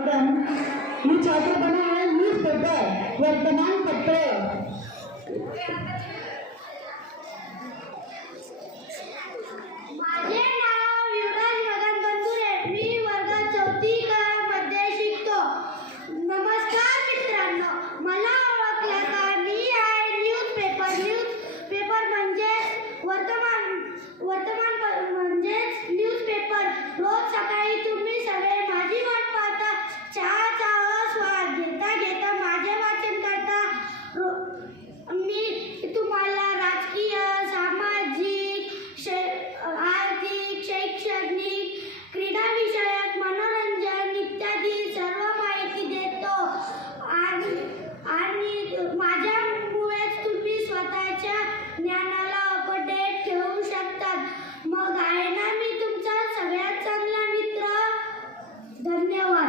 वर्तन ही चौथपणा आहे मीच होत वर्तमानपत्र मी वर्ग चौथी क मध्ये शिकतो. नमस्कार मित्रांनो. मला ओळखलं का? मी आहे न्यूज पेपर न्यूज 众们